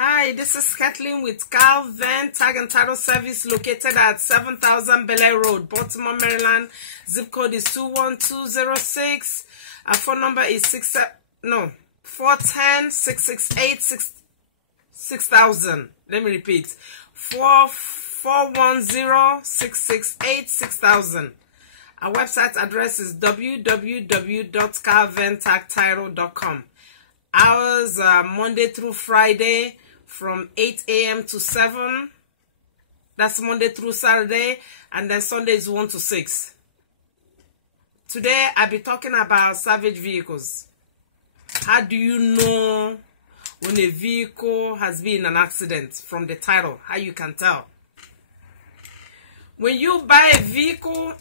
Hi, this is Kathleen with Kal-Ven Tag and Title Service located at 7000 BELAIR Road, Baltimore, Maryland. Zip code is 21206. Our phone number is 410-668-6000. Let me repeat. 410-668-6000. Our website address is www.kalventagtitle.com. Hours are Monday through Friday from 8 a.m. to 7. That's Monday through Saturday. And then Sunday is 1 to 6. Today, I'll be talking about salvage vehicles. How do you know when a vehicle has been in an accident? From the title, how you can tell. When you buy a vehicle...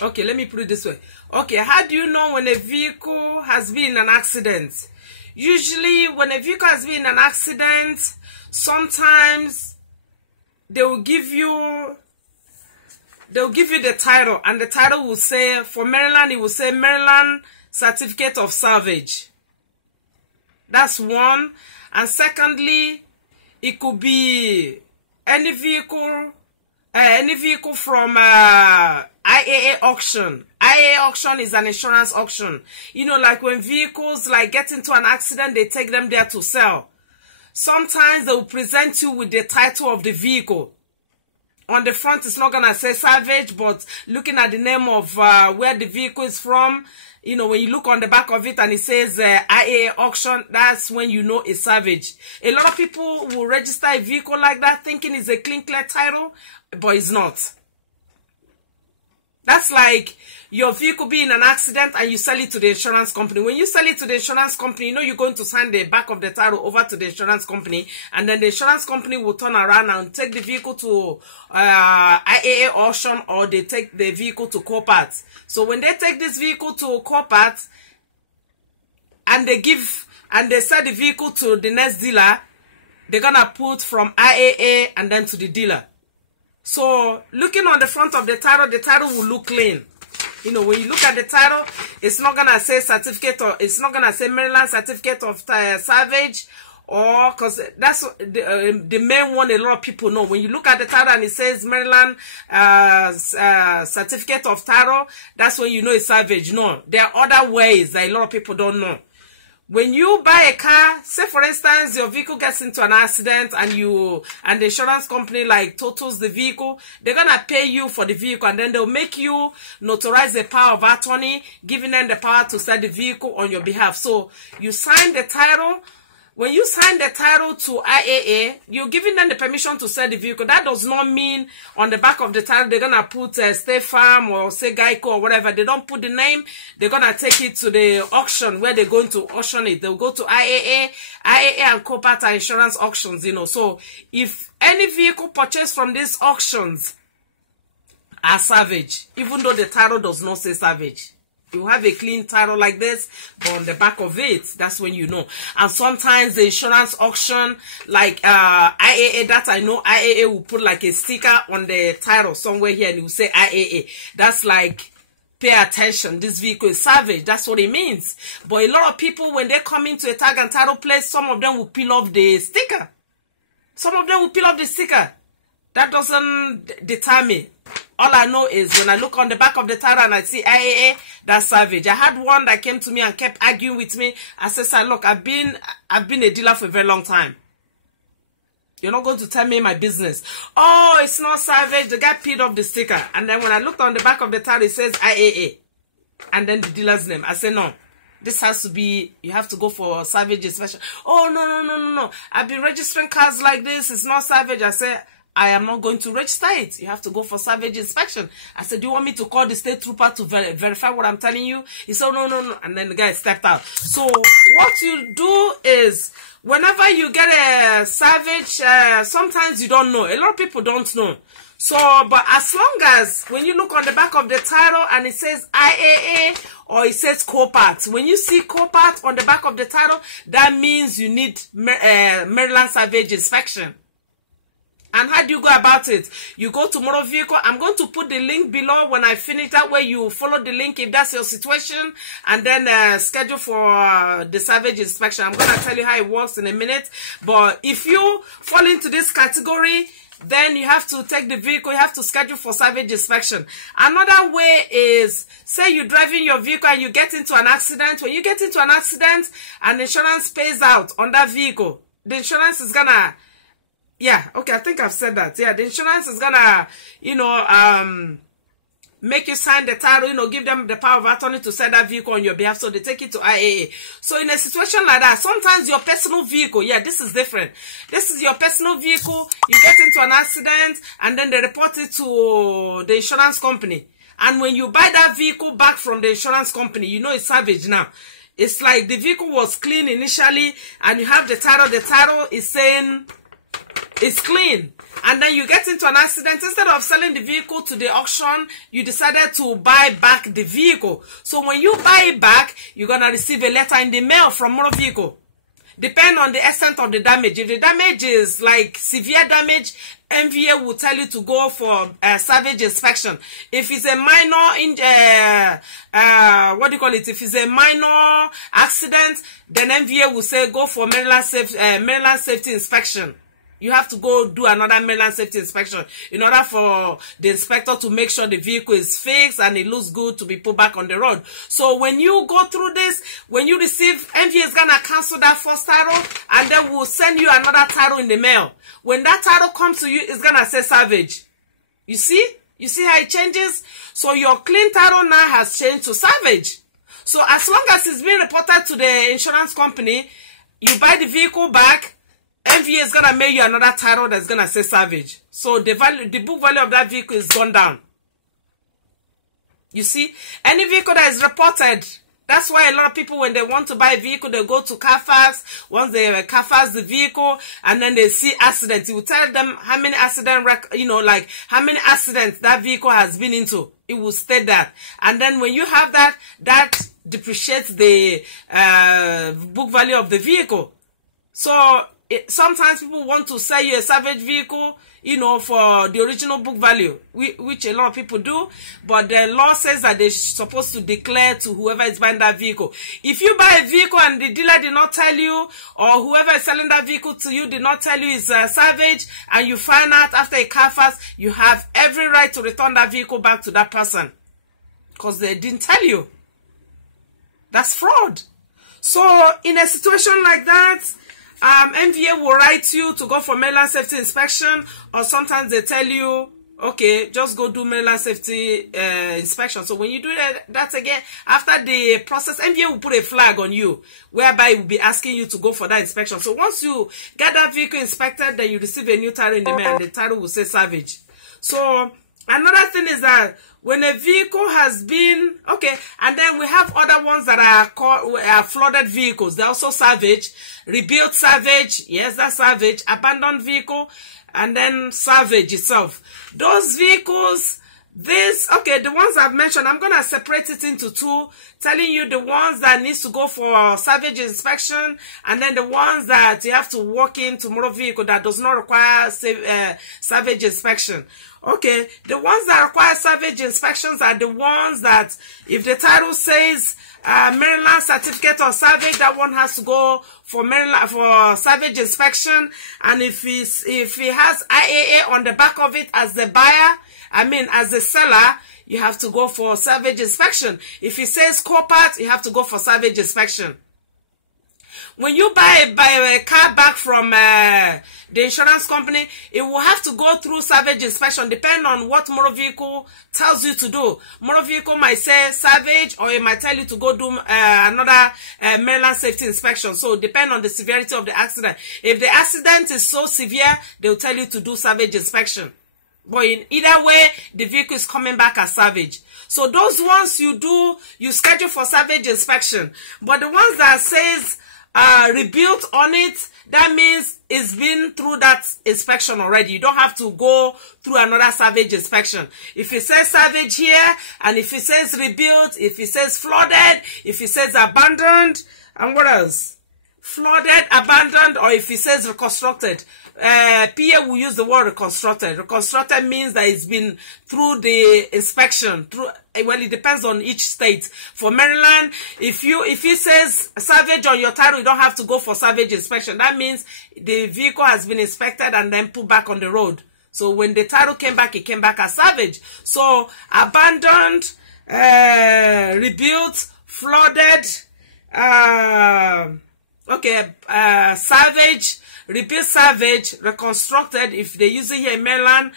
Okay, let me put it this way. Okay, how do you know when a vehicle has been in an accident? Usually, when a vehicle has been in an accident, sometimes they will give you the title, and the title will say, for Maryland, it will say Maryland Certificate of Salvage. That's one. And secondly, it could be any vehicle from IAA auction. IAA auction is an insurance auction. You know, like when vehicles like get into an accident, they take them there to sell. Sometimes they will present you with the title of the vehicle. On the front, it's not gonna say salvage, but looking at the name of where the vehicle is from, you know, when you look on the back of it and it says IAA auction, that's when you know it's salvage. A lot of people will register a vehicle like that thinking it's a clean, clear title, but it's not. That's like your vehicle being in an accident and you sell it to the insurance company. When you sell it to the insurance company, you know you're going to sign the back of the title over to the insurance company, and then the insurance company will turn around and take the vehicle to IAA auction, or they take the vehicle to Copart. So when they take this vehicle to Copart and they sell the vehicle to the next dealer, they're gonna put from IAA and then to the dealer. So, looking on the front of the title will look clean. You know, when you look at the title, it's not gonna say certificate, or it's not gonna say Maryland Certificate of Salvage, or because that's the main one a lot of people know. When you look at the title and it says Maryland Certificate of Title, that's when you know it's salvage. No, there are other ways that a lot of people don't know. When you buy a car, say for instance, your vehicle gets into an accident and the insurance company like totals the vehicle, they're gonna pay you for the vehicle, and then they'll make you notarize a power of attorney, giving them the power to sell the vehicle on your behalf. So you sign the title. When you sign the title to IAA, you're giving them the permission to sell the vehicle. That does not mean on the back of the title they're going to put State Farm or say Geico or whatever. They don't put the name. They're going to take it to the auction where they're going to auction it. They'll go to IAA and Copart are insurance auctions, you know. So if any vehicle purchased from these auctions are salvage, even though the title does not say salvage. You have a clean title like this, but on the back of it, that's when you know. And sometimes the insurance auction, like IAA, that I know, IAA will put like a sticker on the title somewhere here and it will say IAA. That's like, pay attention, this vehicle is salvage. That's what it means. But a lot of people, when they come into a tag and title place, some of them will peel off the sticker. Some of them will peel off the sticker. That doesn't deter me. All I know is when I look on the back of the title and I see IAA, that's salvage. I had one that came to me and kept arguing with me. I said, sir, look, I've been a dealer for a very long time. You're not going to tell me my business. Oh, it's not salvage. The guy peeled off the sticker. And then when I looked on the back of the title, it says IAA. And then the dealer's name. I said, no. This has to be, you have to go for salvage inspection. Oh, no. I've been registering cars like this. It's not salvage. I said, I am not going to register it. You have to go for salvage inspection. I said, do you want me to call the state trooper to verify what I'm telling you? He said, no. And then the guy stepped out. So what you do is, whenever you get a salvage, sometimes you don't know. A lot of people don't know. So, but as long as, when you look on the back of the title and it says IAA or it says Copart, when you see Copart on the back of the title, that means you need Maryland salvage inspection. And how do you go about it? You go to motor vehicle. I'm going to put the link below when I finish. That way you follow the link if that's your situation, and then schedule for the salvage inspection. I'm going to tell you how it works in a minute. But if you fall into this category, then you have to take the vehicle, you have to schedule for salvage inspection. Another way is, say you're driving your vehicle and you get into an accident. When you get into an accident and the insurance pays out on that vehicle, the insurance is gonna, yeah, okay, I think I've said that. Yeah, the insurance is gonna, you know, make you sign the title, you know, give them the power of attorney to sell that vehicle on your behalf, so they take it to IAA. So in a situation like that, sometimes your personal vehicle, yeah, this is different. This is your personal vehicle, you get into an accident, and then they report it to the insurance company. And when you buy that vehicle back from the insurance company, you know it's salvage now. It's like the vehicle was clean initially, and you have the title is saying it's clean. And then you get into an accident. Instead of selling the vehicle to the auction, you decided to buy back the vehicle. So when you buy it back, you're going to receive a letter in the mail from motor vehicle. Depending on the extent of the damage. If the damage is like severe damage, MVA will tell you to go for salvage inspection. If it's a minor, what do you call it? If it's a minor accident, then MVA will say go for Maryland safety inspection. You have to go do another Maryland safety inspection in order for the inspector to make sure the vehicle is fixed and it looks good to be put back on the road. So when you go through this, when you receive, MVA is going to cancel that first title, and then we'll send you another title in the mail. When that title comes to you, it's going to say salvage. You see? You see how it changes? So your clean title now has changed to salvage. So as long as it's being reported to the insurance company, you buy the vehicle back, MVA is gonna mail you another title that's gonna say salvage. So the book value of that vehicle is gone down. You see, any vehicle that is reported, that's why a lot of people, when they want to buy a vehicle, they go to Carfax. Once they Carfax the vehicle, and then they see accidents, it will tell them how many like how many accidents that vehicle has been into. It will state that, and then when you have that, that depreciates the book value of the vehicle. So sometimes people want to sell you a salvage vehicle, you know, for the original book value, which a lot of people do, but the law says that they're supposed to declare to whoever is buying that vehicle. If you buy a vehicle and the dealer did not tell you, or whoever is selling that vehicle to you did not tell you it's salvage, and you find out after a Carfax, you have every right to return that vehicle back to that person, because they didn't tell you. That's fraud. So in a situation like that, MVA will write you to go for Maryland safety inspection, or sometimes they tell you, okay, just go do Maryland safety inspection. So when you do that again, after the process, MVA will put a flag on you, whereby it will be asking you to go for that inspection. So once you get that vehicle inspected, then you receive a new title in the mail, and the title will say salvage. So another thing is that when a vehicle has been, okay, and then we have other ones that are called flooded vehicles. They're also salvage. Rebuilt salvage, yes, that's salvage. Abandoned vehicle, and then salvage itself. Those vehicles, okay, the ones I've mentioned, I'm going to separate it into two, telling you the ones that needs to go for salvage inspection, and then the ones that you have to walk into motor vehicle that does not require salvage inspection. Okay, the ones that require salvage inspections are the ones that, if the title says Maryland certificate of salvage, that one has to go for Maryland for salvage inspection. And if he has IAA on the back of it as the buyer, as the seller, you have to go for salvage inspection. If it says co-part, you have to go for salvage inspection. When you buy a car back from the insurance company, it will have to go through salvage inspection, depending on what motor vehicle tells you to do. Motor vehicle might say salvage, or it might tell you to go do another Maryland safety inspection. So depending on the severity of the accident. If the accident is so severe, they will tell you to do salvage inspection. But in either way, the vehicle is coming back as salvage. So those ones you schedule for salvage inspection. But the ones that says rebuilt on it, that means it's been through that inspection already. You don't have to go through another salvage inspection. If it says salvage here, and if it says rebuilt, if it says flooded, if it says abandoned, and what else? flooded, abandoned, or if it says reconstructed. PA will use the word reconstructed. Reconstructed means that it's been through the inspection. Well, it depends on each state. For Maryland, if it says salvage on your title, you don't have to go for salvage inspection. That means the vehicle has been inspected and then put back on the road. So when the title came back, it came back as salvage. So abandoned, rebuilt, flooded, salvage, rebuilt, salvage, reconstructed, if they use it here in Maryland,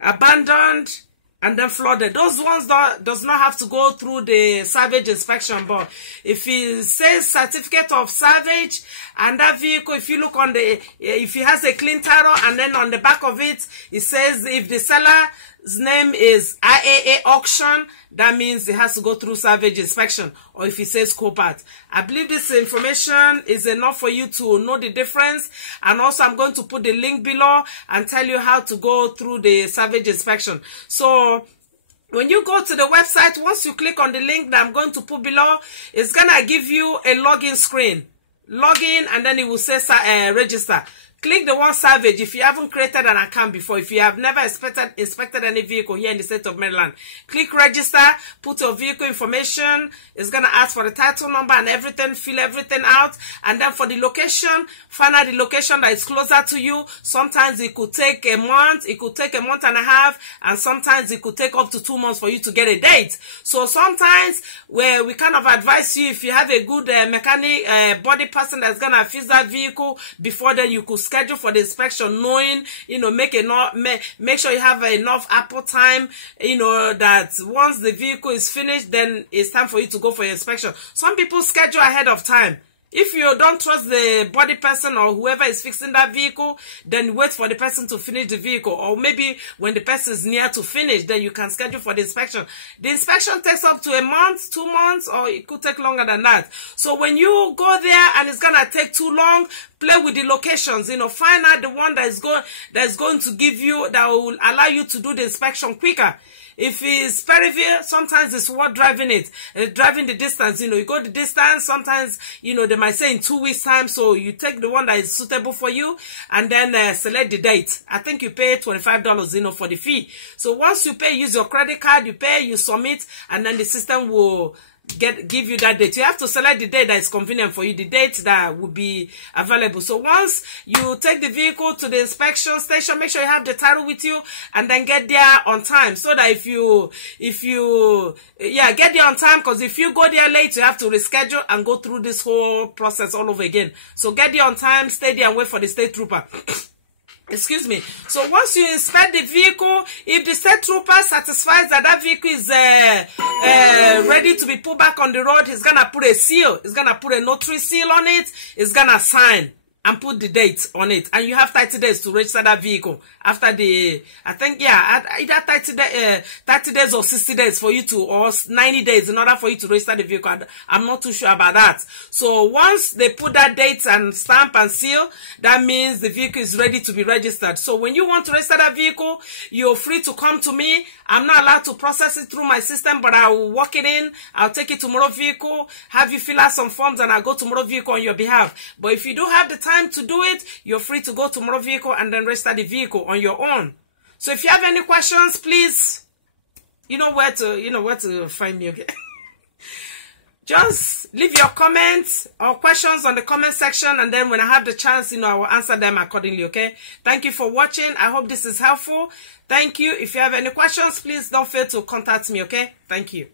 abandoned, and then flooded. Those ones does not have to go through the salvage inspection, but if it says certificate of salvage and that vehicle, if you look on if it has a clean title and then on the back of it, it says if the seller's name is IAA auction, that means it has to go through salvage inspection, or if it says Copart. I believe this information is enough for you to know the difference. And also I'm going to put the link below and tell you how to go through the salvage inspection. So when you go to the website, once you click on the link that I'm going to put below, it's gonna give you a login screen. Login, and then it will say register. Click the one salvage if you haven't created an account before. If you have never inspected any vehicle here in the state of Maryland, click register, put your vehicle information. It's going to ask for the title number and everything, fill everything out. And then for the location, find out the location that is closer to you. Sometimes it could take a month, it could take a month and a half, and sometimes it could take up to 2 months for you to get a date. So sometimes where we kind of advise you, if you have a good mechanic, body person that's going to fix that vehicle, before then you could schedule for the inspection, knowing, make sure you have enough ample time, that once the vehicle is finished, then it's time for you to go for your inspection. Some people schedule ahead of time. If you don't trust the body person or whoever is fixing that vehicle, then wait for the person to finish the vehicle. Or maybe when the person is near to finish, then you can schedule for the inspection. The inspection takes up to a month, 2 months, or it could take longer than that. So when you go there and it's going to take too long, play with the locations, find out the one that is going to give you, that will allow you to do the inspection quicker. If it's Perryville, sometimes it's worth driving driving the distance. You go the distance, sometimes, they might say in 2 weeks time, so you take the one that is suitable for you and then select the date. I think you pay $25, for the fee. So once you pay, use your credit card, you pay, you submit, and then the system will give you that date. You have to select the date that is convenient for you, the date that will be available. So once you take the vehicle to the inspection station, make sure you have the title with you and then get there on time, so that if you get there on time, because if you go there late, you have to reschedule and go through this whole process all over again. So get there on time, stay there and wait for the state trooper. Excuse me. So once you inspect the vehicle, if the state trooper satisfies that vehicle is ready to be put back on the road, he's gonna put a seal. He's gonna put a notary seal on it. He's gonna sign and put the date on it. And you have 30 days to register that vehicle. After either 30 days or 60 days for you to, or 90 days in order for you to register the vehicle. I'm not too sure about that. So once they put that date and stamp and seal, that means the vehicle is ready to be registered. So when you want to register that vehicle, you're free to come to me. I'm not allowed to process it through my system, but I will walk it in. I'll take it to motor vehicle, have you fill out some forms, and I'll go to motor vehicle on your behalf. But if you do have the time to do it, you're free to go to motor vehicle and then register the vehicle on your own. So if you have any questions, please, you know where to find me, okay? Just leave your comments or questions on the comment section, and then when I have the chance, I will answer them accordingly, okay? Thank you for watching. I hope this is helpful. Thank you. If you have any questions, please don't fail to contact me, okay? Thank you.